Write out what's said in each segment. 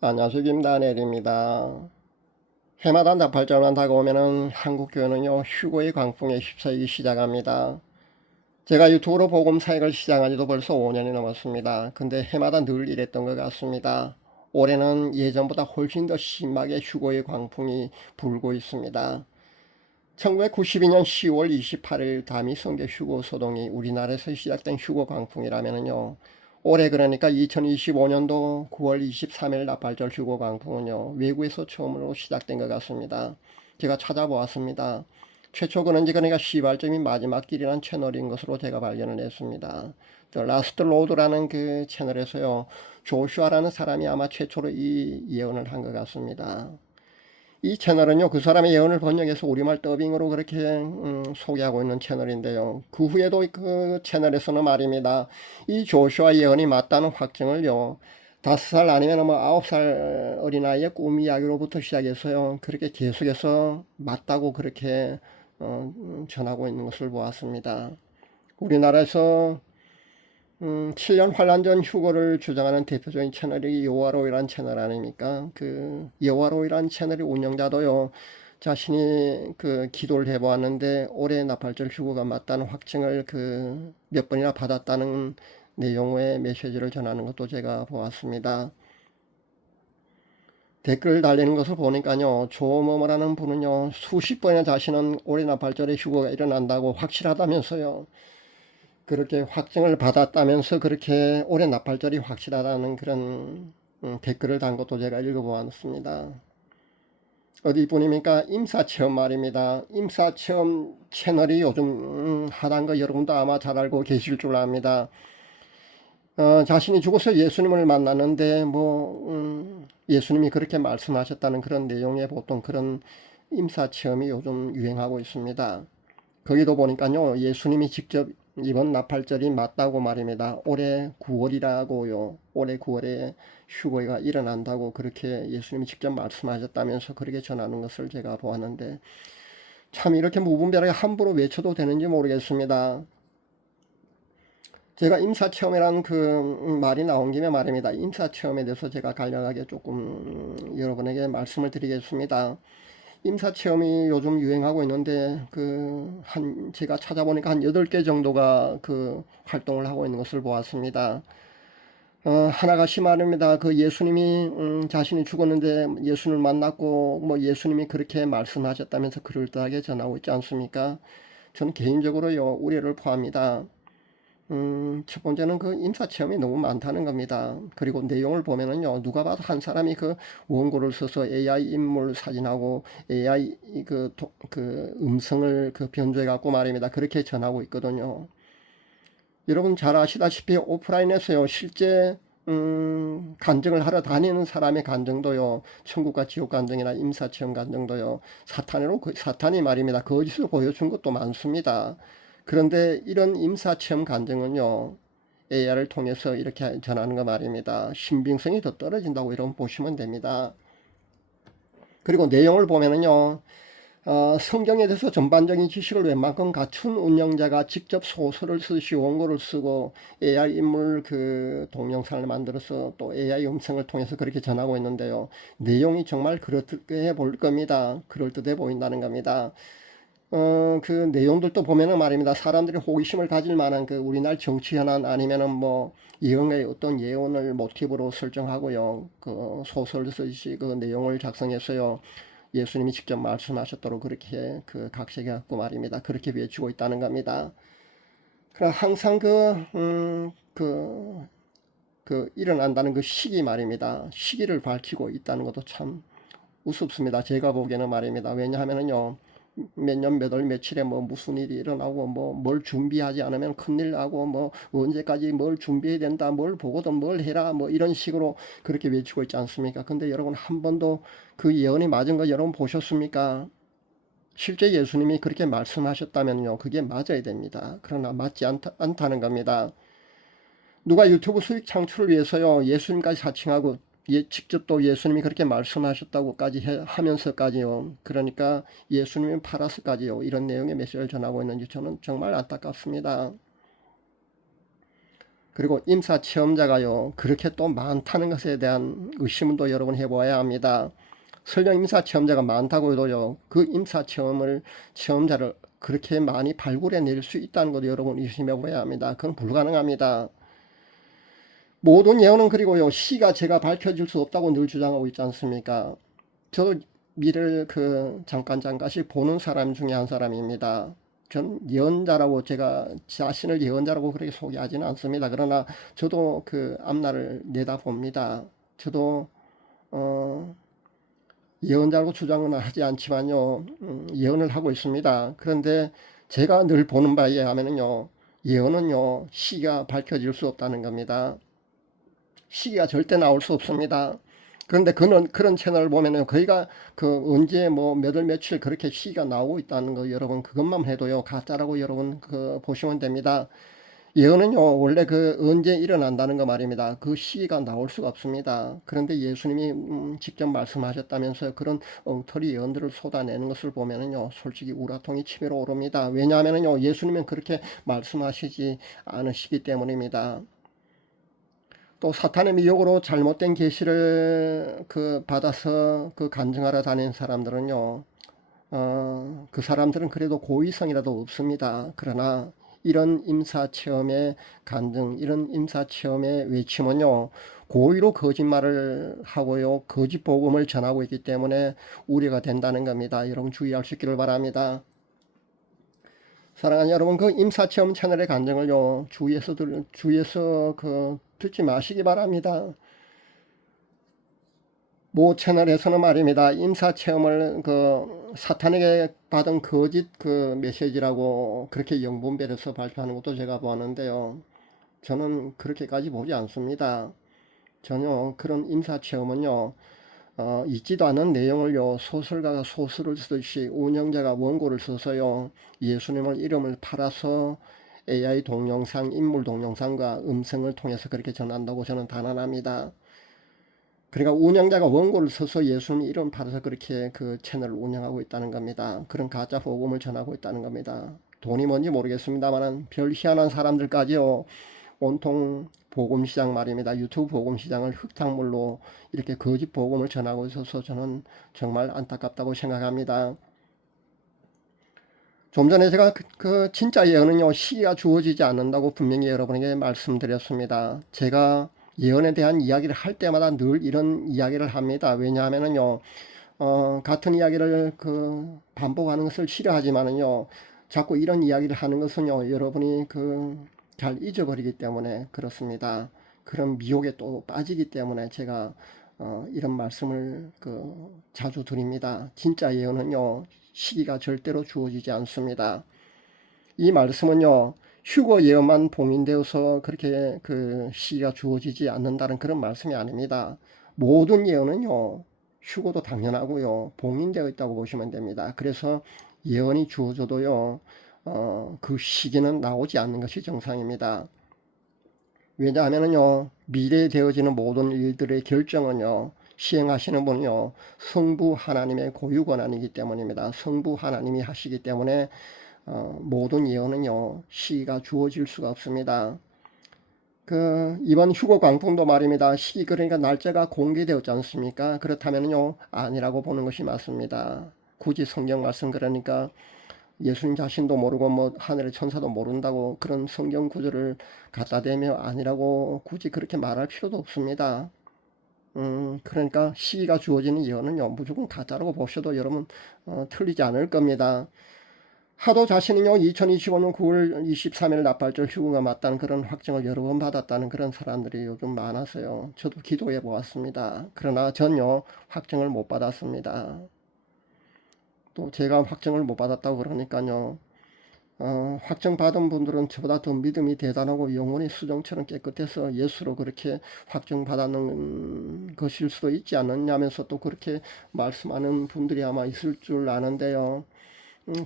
안녕하세요. 김다넬입니다. 해마다 나팔절만 다가오면은 한국 교회는요 휴거의 광풍에 휩싸이기 시작합니다. 제가 유튜브로 복음 사역을 시작한 지도 벌써 5년이 넘었습니다. 근데 해마다 늘 이랬던 것 같습니다. 올해는 예전보다 훨씬 더 심하게 휴거의 광풍이 불고 있습니다. 1992년 10월 28일 다미 성교 휴거 소동이 우리나라에서 시작된 휴거 광풍이라면요. 올해 그러니까 2025년도 9월 23일 나팔절 휴거 광풍은요. 외국에서 처음으로 시작된 것 같습니다. 제가 찾아보았습니다. 최초 그런지 그러니까 시발점이 마지막 길이라는 채널인 것으로 제가 발견을 했습니다. 라스트 로드라는 그 채널에서요. 조슈아라는 사람이 아마 최초로 이 예언을 한 것 같습니다. 이 채널은요 그 사람의 예언을 번역해서 우리말 더빙으로 그렇게 소개하고 있는 채널인데요. 그 후에도 그 채널에서는 말입니다. 이 조슈아 예언이 맞다는 확증을요 5살 아니면 뭐 9살 어린아이의 꿈 이야기로부터 시작해서요 그렇게 계속해서 맞다고 그렇게 전하고 있는 것을 보았습니다. 우리나라에서 7년 환란전 휴거를 주장하는 대표적인 채널이 여호와로이란 채널 아닙니까? 그 여호와로이란 채널의 운영자도요, 자신이 그 기도를 해보았는데 올해 나팔절 휴거가 맞다는 확증을 그 몇 번이나 받았다는 내용의 메시지를 전하는 것도 제가 보았습니다. 댓글 달리는 것을 보니까요, 조모모라는 분은요, 수십 번이나 자신은 올해 나팔절에 휴거가 일어난다고 확실하다면서요. 그렇게 확증을 받았다면서 그렇게 올해 나팔절이 확실하다는 그런 댓글을 단 것도 제가 읽어보았습니다. 어디 분입니까? 임사체험 말입니다. 임사체험 채널이 요즘 하단 거 여러분도 아마 잘 알고 계실 줄 압니다. 자신이 죽어서 예수님을 만났는데 예수님이 그렇게 말씀하셨다는 그런 내용의 보통 그런 임사체험이 요즘 유행하고 있습니다. 거기도 보니까요 예수님이 직접 이번 나팔절이 맞다고 말입니다. 올해 9월이라고요. 올해 9월에 휴거가 일어난다고 그렇게 예수님이 직접 말씀하셨다면서 그렇게 전하는 것을 제가 보았는데 참 이렇게 무분별하게 함부로 외쳐도 되는지 모르겠습니다. 제가 임사체험이라는 그 말이 나온 김에 말입니다. 임사체험에 대해서 제가 간략하게 조금 여러분에게 말씀을 드리겠습니다. 임사체험이 요즘 유행하고 있는데 제가 찾아보니까 한 8개 정도가 그 활동을 하고 있는 것을 보았습니다. 하나가 말입니다. 그 예수님이 자신이 죽었는데 예수님을 만났고 뭐 예수님이 그렇게 말씀하셨다면서 그럴듯하게 전하고 있지 않습니까? 저는 개인적으로요 우려를 포함합니다. 첫 번째는 그 임사체험이 너무 많다는 겁니다. 그리고 내용을 보면은요, 누가 봐도 한 사람이 그 원고를 써서 AI 인물 사진하고 AI 그 음성을 그 변조해 갖고 말입니다. 그렇게 전하고 있거든요. 여러분 잘 아시다시피 오프라인에서요, 실제 간증을 하러 다니는 사람의 간증도요, 천국과 지옥 간증이나 임사체험 간증도요, 사탄이 말입니다. 거짓을 보여준 것도 많습니다. 그런데 이런 임사체험 간증은요, AR을 통해서 이렇게 전하는 거 말입니다. 신빙성이 더 떨어진다고 이런 보시면 됩니다. 그리고 내용을 보면은요, 성경에 대해서 전반적인 지식을 웬만큼 갖춘 운영자가 직접 소설을 쓰시 원고를 쓰고 AI 인물 그 동영상을 만들어서 또 AI 음성을 통해서 그렇게 전하고 있는데요. 내용이 정말 그럴듯해 보일 겁니다. 그럴듯해 보인다는 겁니다. 그 내용들도 보면은 말입니다. 사람들이 호기심을 가질 만한 그 우리나라 정치 현안 아니면은 뭐 이런의 어떤 예언을 모티브로 설정하고요. 그 소설 쓰시 그 내용을 작성해서요. 예수님이 직접 말씀하셨도록 그렇게 그 각색해 갖고 말입니다. 그렇게 외치고 있다는 겁니다. 그럼 항상 일어난다는 그 시기 말입니다. 시기를 밝히고 있다는 것도 참 우습습니다. 제가 보기에는 말입니다. 왜냐하면은요. 몇 년, 몇 월, 며칠에 뭐 무슨 일이 일어나고 뭐 뭘 준비하지 않으면 큰일 나고 뭐 언제까지 뭘 준비해야 된다, 뭘 보고도 뭘 해라 뭐 이런 식으로 그렇게 외치고 있지 않습니까? 근데 여러분 한 번도 그 예언이 맞은 거 여러분 보셨습니까? 실제 예수님이 그렇게 말씀하셨다면요, 그게 맞아야 됩니다. 그러나 맞지 않다는 겁니다. 누가 유튜브 수익 창출을 위해서요, 예수님까지 사칭하고 직접 또 예수님이 그렇게 말씀하셨다고까지 하면서까지요. 그러니까 예수님이 팔아서까지요. 이런 내용의 메시지를 전하고 있는지 저는 정말 안타깝습니다. 그리고 임사 체험자가요 그렇게 또 많다는 것에 대한 의심은 또 여러분 해보아야 합니다. 설령 임사 체험자가 많다고 해도요 그 임사 체험자를 그렇게 많이 발굴해낼 수 있다는 것도 여러분 의심해 보아야 합니다. 그건 불가능합니다. 모든 예언은 그리고요 시가 제가 밝혀질 수 없다고 늘 주장하고 있지 않습니까? 저도 미래를 잠깐씩 보는 사람 중에 한 사람입니다. 전 예언자라고 제가 자신을 예언자라고 그렇게 소개하지는 않습니다. 그러나 저도 그 앞날을 내다봅니다. 저도 예언자라고 주장은 하지 않지만요 예언을 하고 있습니다. 그런데 제가 늘 보는 바에 의하면요 예언은요 시기가 밝혀질 수 없다는 겁니다. 시기가 절대 나올 수 없습니다. 그런데 그런 채널을 보면은 거기가 언제 뭐 몇 월 며칠 그렇게 시기가 나오고 있다는 거 여러분 그것만 해도요 가짜라고 여러분 보시면 됩니다. 예언은요 원래 언제 일어난다는 거 말입니다. 그 시기가 나올 수가 없습니다. 그런데 예수님이 직접 말씀하셨다면서 그런 엉터리 예언들을 쏟아내는 것을 보면은요 솔직히 우라통이 치밀어 오릅니다. 왜냐하면은요 예수님은 그렇게 말씀하시지 않으시기 때문입니다. 또 사탄의 미혹으로 잘못된 계시를 받아서 간증하러 다니는 사람들은요 그 사람들은 그래도 고의성이라도 없습니다. 그러나 이런 임사체험의 간증, 이런 임사체험의 외침은요 고의로 거짓말을 하고요 거짓 복음을 전하고 있기 때문에 우려가 된다는 겁니다. 여러분 주의할 수 있기를 바랍니다. 사랑하는 여러분, 임사체험 채널의 간증을요 주위에서 듣지 마시기 바랍니다. 모 채널에서는 말입니다. 임사체험을 사탄에게 받은 거짓 메시지라고 그렇게 영분별해서 발표하는 것도 제가 보았는데요. 저는 그렇게까지 보지 않습니다. 전혀 그런 임사체험은요 있지도 않은 내용을요 소설가가 소설을 쓰듯이 운영자가 원고를 써서요 예수님을 이름을 팔아서 AI 동영상, 인물 동영상과 음성을 통해서 그렇게 전한다고 저는 단언합니다. 그러니까 운영자가 원고를 써서 예수님 이름 팔아서 그렇게 채널을 운영하고 있다는 겁니다. 그런 가짜 복음을 전하고 있다는 겁니다. 돈이 뭔지 모르겠습니다만 별 희한한 사람들까지요 온통 복음시장 말입니다. 유튜브 복음시장을 흙탕물로 이렇게 거짓 복음을 전하고 있어서 저는 정말 안타깝다고 생각합니다. 좀 전에 제가 진짜 예언은요 시기가 주어지지 않는다고 분명히 여러분에게 말씀드렸습니다. 제가 예언에 대한 이야기를 할 때마다 늘 이런 이야기를 합니다. 왜냐하면은요 같은 이야기를 반복하는 것을 싫어하지만은요 자꾸 이런 이야기를 하는 것은요 여러분이 잘 잊어버리기 때문에 그렇습니다. 그런 미혹에 또 빠지기 때문에 제가 이런 말씀을 자주 드립니다. 진짜 예언은요 시기가 절대로 주어지지 않습니다. 이 말씀은요 휴거 예언만 봉인되어서 그렇게 시기가 주어지지 않는다는 그런 말씀이 아닙니다. 모든 예언은요 휴거도 당연하고요 봉인되어 있다고 보시면 됩니다. 그래서 예언이 주어져도요 그 시기는 나오지 않는 것이 정상입니다. 왜냐하면요 미래에 되어지는 모든 일들의 결정은요 시행하시는 분은요 성부 하나님의 고유 권한이기 때문입니다. 성부 하나님이 하시기 때문에 모든 예언은요 시기가 주어질 수가 없습니다. 이번 휴거 광풍도 말입니다. 시기 그러니까 날짜가 공개되었지 않습니까? 그렇다면요 아니라고 보는 것이 맞습니다. 굳이 성경 말씀 그러니까 예수님 자신도 모르고 뭐 하늘의 천사도 모른다고 그런 성경 구절을 갖다 대며 아니라고 굳이 그렇게 말할 필요도 없습니다. 그러니까 시기가 주어지는 예언은요 무조건 가짜라고 보셔도 여러분 틀리지 않을 겁니다. 하도 자신은요 2025년 9월 23일 납발절 휴거가 맞다는 그런 확정을 여러 번 받았다는 그런 사람들이 요즘 많아서요 저도 기도해 보았습니다. 그러나 전요 확정을 못 받았습니다. 또 제가 확정을 못 받았다고 그러니까요 확정 받은 분들은 저보다 더 믿음이 대단하고 영혼이 수정처럼 깨끗해서 예수로 그렇게 확정 받았는 것일 수도 있지 않느냐면서 또 그렇게 말씀하는 분들이 아마 있을 줄 아는데요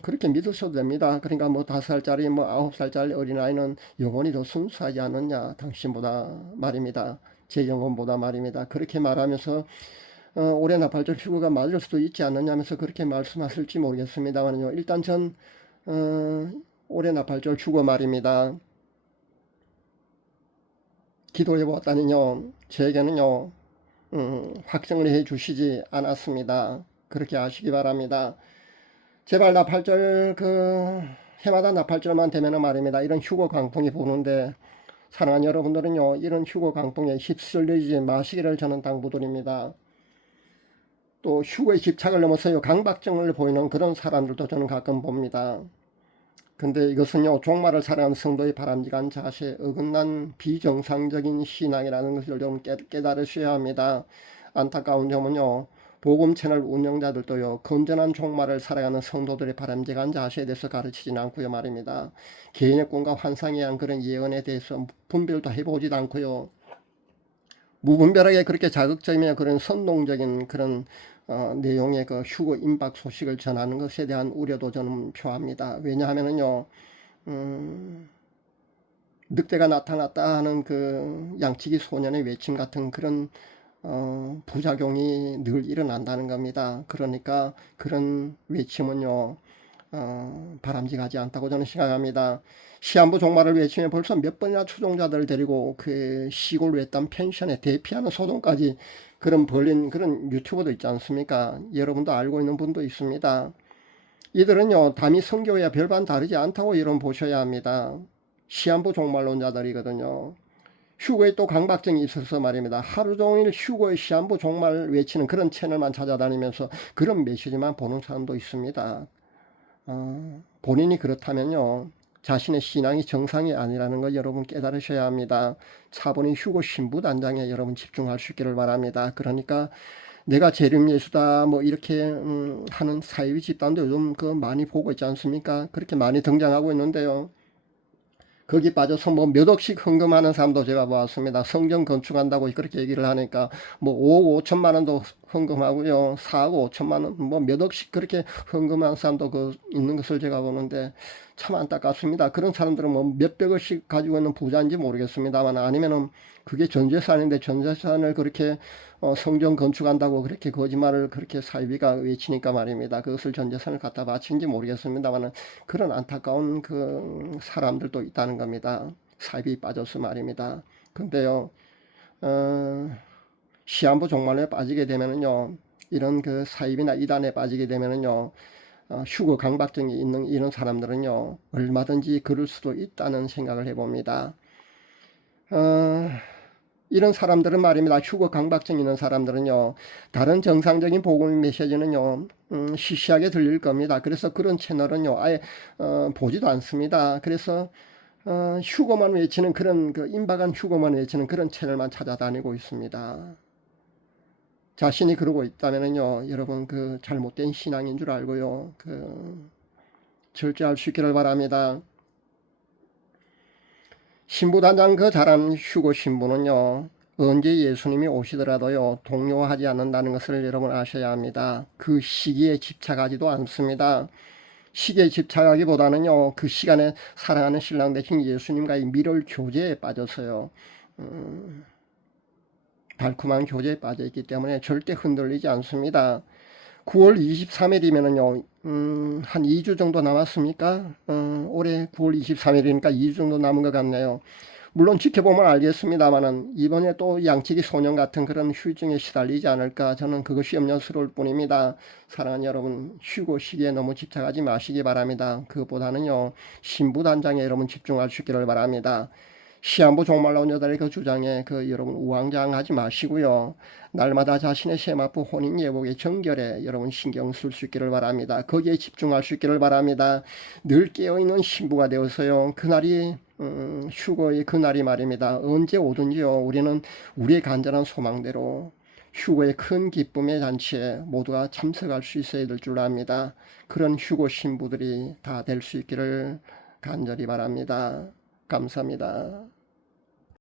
그렇게 믿으셔도 됩니다. 그러니까 뭐 5살짜리 뭐 9살짜리 어린아이는 영혼이 더 순수하지 않느냐 당신보다 말입니다. 제 영혼보다 말입니다. 그렇게 말하면서 올해 나팔절 휴거가 맞을 수도 있지 않느냐면서 그렇게 말씀하실지 모르겠습니다만요. 일단 전 올해 나팔절 휴거 말입니다. 기도해 보았다니요. 제게는요, 확정을 해 주시지 않았습니다. 그렇게 아시기 바랍니다. 제발 나팔절 해마다 나팔절만 되면은 말입니다. 이런 휴고 강풍이 부는데 사랑하는 여러분들은요, 이런 휴고 강풍에 휩쓸리지 마시기를 저는 당부드립니다. 또 휴고의 집착을 넘어서요, 강박증을 보이는 그런 사람들도 저는 가끔 봅니다. 근데 이것은요, 종말을 사랑하는 성도의 바람직한 자세에 어긋난 비정상적인 신앙이라는 것을 여러분 깨달으셔야 합니다. 안타까운 점은요, 복음 채널 운영자들도요, 건전한 종말을 살아가는 성도들의 바람직한 자세에 대해서 가르치진 않고요 말입니다. 개인의 꿈과 환상에 의한 그런 예언에 대해서 분별도 해보지도 않고요, 무분별하게 그렇게 자극적이며 그런 선동적인 그런 내용의 그 휴거 임박 소식을 전하는 것에 대한 우려도 저는 표합니다. 왜냐하면은요, 늑대가 나타났다 하는 그 양치기 소년의 외침 같은 그런 부작용이 늘 일어난다는 겁니다. 그러니까 그런 외침은요, 바람직하지 않다고 저는 생각합니다. 시한부 종말을 외치며 벌써 몇 번이나 추종자들을 데리고 그 시골 외딴 펜션에 대피하는 소동까지 그런 벌린 그런 유튜버도 있지 않습니까? 여러분도 알고 있는 분도 있습니다. 이들은요, 담이 성교와 별반 다르지 않다고 여러분 보셔야 합니다. 시한부 종말론자들이거든요. 휴거에 또 강박증이 있어서 말입니다. 하루 종일 휴거의 시한부 종말 외치는 그런 채널만 찾아다니면서 그런 메시지만 보는 사람도 있습니다. 본인이 그렇다면요, 자신의 신앙이 정상이 아니라는 걸 여러분 깨달으셔야 합니다. 차분히 휴거 신부단장에 여러분 집중할 수 있기를 바랍니다. 그러니까 내가 재림 예수다 뭐 이렇게 하는 사이비 집단도 요즘 많이 보고 있지 않습니까? 그렇게 많이 등장하고 있는데요, 거기 빠져서 뭐 몇 억씩 헌금하는 사람도 제가 보았습니다. 성전 건축한다고 그렇게 얘기를 하니까 뭐 5억 5천만 원도 헌금하고요, 4억 5천만 원, 뭐 몇 억씩 그렇게 헌금한 사람도 있는 것을 제가 보는데 참 안타깝습니다. 그런 사람들은 뭐 몇백억씩 가지고 있는 부자인지 모르겠습니다만, 아니면은 그게 전 재산인데 전 재산을 그렇게 성전 건축한다고 그렇게 거짓말을 그렇게 사이비가 외치니까 말입니다. 그것을 전 재산을 갖다 바친지 모르겠습니다만 그런 안타까운 그 사람들도 있다는 겁니다. 사이비 빠져서 말입니다. 근데요, 시한부 종말에 빠지게 되면은요, 이런 그 사이비나 이단에 빠지게 되면은요, 휴거 강박증이 있는 이런 사람들은요, 얼마든지 그럴 수도 있다는 생각을 해봅니다. 이런 사람들은 말입니다. 휴거 강박증 있는 사람들은요, 다른 정상적인 복음 메시지는요, 시시하게 들릴 겁니다. 그래서 그런 채널은요, 아예 보지도 않습니다. 그래서 휴거만 외치는 그런 임박한 휴거만 외치는 그런 채널만 찾아다니고 있습니다. 자신이 그러고 있다면은요, 여러분 잘못된 신앙인 줄 알고요, 절제할 수 있기를 바랍니다. 신부단장 잘하는 휴거 신부는요, 언제 예수님이 오시더라도요, 동요하지 않는다는 것을 여러분 아셔야 합니다. 그 시기에 집착하지도 않습니다. 시기에 집착하기보다는요, 그 시간에 사랑하는 신랑 대신 예수님과의 밀월 교제에 빠져서요, 달콤한 교제에 빠져 있기 때문에 절대 흔들리지 않습니다. 9월 23일이면은요, 한 2주 정도 남았습니까? 올해 9월 23일이니까 2주 정도 남은 것 같네요. 물론 지켜보면 알겠습니다만은 이번에 또 양치기 소년 같은 그런 후유증에 시달리지 않을까, 저는 그것이 염려스러울 뿐입니다. 사랑하는 여러분, 휴고 시기에 너무 집착하지 마시기 바랍니다. 그것보다는요, 신부단장에 여러분 집중할 수 있기를 바랍니다. 시한부 종말론 여달의 주장에 여러분 우왕좌왕하지 마시고요, 날마다 자신의 세마포 혼인 예복의 정결에 여러분 신경 쓸 수 있기를 바랍니다. 거기에 집중할 수 있기를 바랍니다. 늘 깨어있는 신부가 되어서요, 그날이 휴거의 그날이 말입니다. 언제 오든지요, 우리는 우리의 간절한 소망대로 휴거의 큰 기쁨의 잔치에 모두가 참석할 수 있어야 될 줄 압니다. 그런 휴거 신부들이 다 될 수 있기를 간절히 바랍니다. 감사합니다.